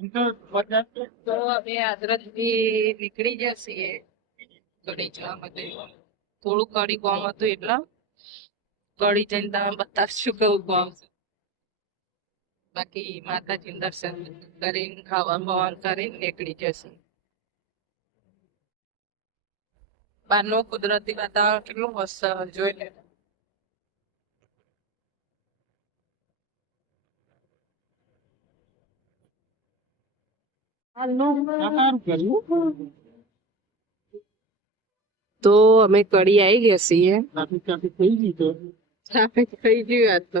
તો હવે આદરતથી નીકળી ગયા છીએ કડી જવા માટે. થોડું કડી કોમ હતું એટલે કડી જઈને તમે બતાવશું કેવું કોમ છે. બાકી માતાજી દર્શન કરીને ખાવા બવાન કરીને નીકળી જશે. બહારનું કુદરતી વાતાવરણ કેટલું મસ્ત જોઈ લે. તો અમે કડી આવી ગયા છીએ. ટ્રાફિક થઈ ગયું આજ તો.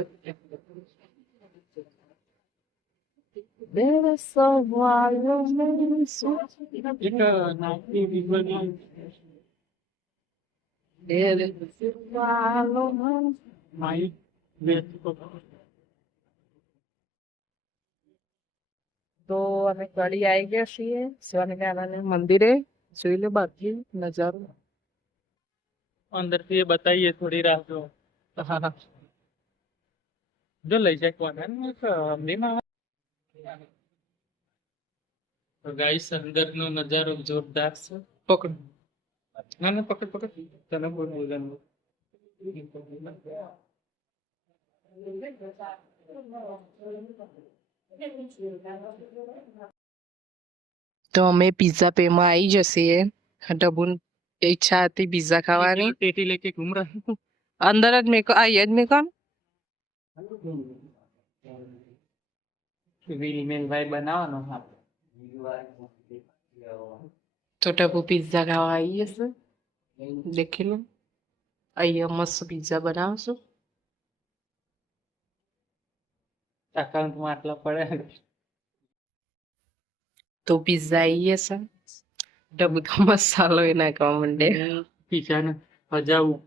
તો અમે કડી આવી ગયા છીએ સ્વામિનારાયણ મંદિરે. જોઈ લો બાકી નજારો અંદર થી બતાવીએ થોડી રાહ જો. જો લઈ શકવાના તો ગાઈસ અંદર નો નજારો જોરદાર છે. પકડ ના ના પકડ પકડ તને બોલ બોલવાનું. તો અમે પિઝા પેમાં આવી જશે. ડબુન ઈચ્છા હતી પિઝા ખાવાની. ટેટી લેકે ઘૂમ રહા હું. અંદર જ મેકો આઈ જ મેકો વિલમેન ભાઈ બનાવવાનો તો ટબુ પિઝા ખાવા આવી જશે. દેખી લો અહીંયા મસ્ત પિઝા બનાવશું. અકાઉન્ટમાં આટલા પડે. તો પિઝા આવી જશે. ટબુ તો મસાલો એ નાખવા માંડે. પીઝા ને હજાવું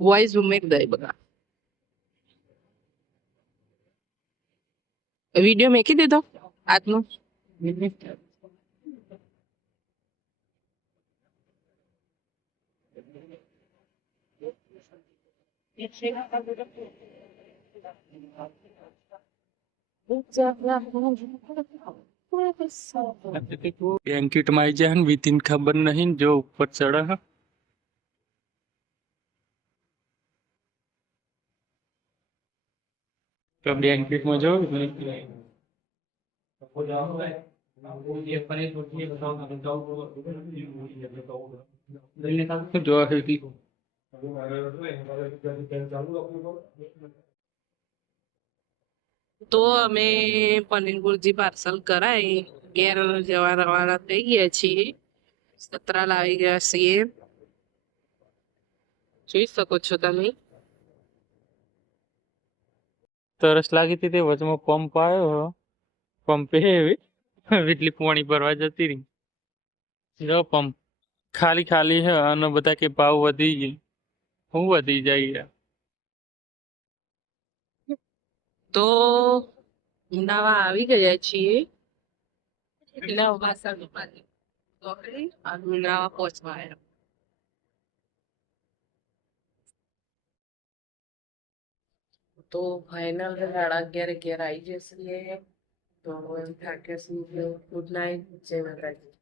વોઇસ ઉમેર દે બગા. વિડીયો મેકી દીધો આજનો. બ્લેન્કેટ માં આવી જાય વિધિન ખબર નહીં જો ઉપર ચડે હ. તો બ્લેન્કેટ માં જો તો અમે પનીર ભુરજી પાર્સલ કરાઈ ઘેર જવા રવાના થઈ ગયા છીએ. સતરાલ આવી ગયા છીએ. જોઈ શકો છો તમે. તરસ લાગી હતી તે વચમાં પંપ આવ્યો. પંપે વીજળી પાણી ભરવા જતી રહી. જો પંપ ખાલી ખાલી હે અને બધા કે ભાવ વધી ગઈ. હું વધી જાય. તો નાવા આવી ગયા છીએ. એટલે વાસણ પકડી અને નાવા પહોંચવા આવ્યા. તો ફાઇનલ 11:30 ઘેર આવી જશે. તો થાક્યા છીએ. Good night. જય માતાજી.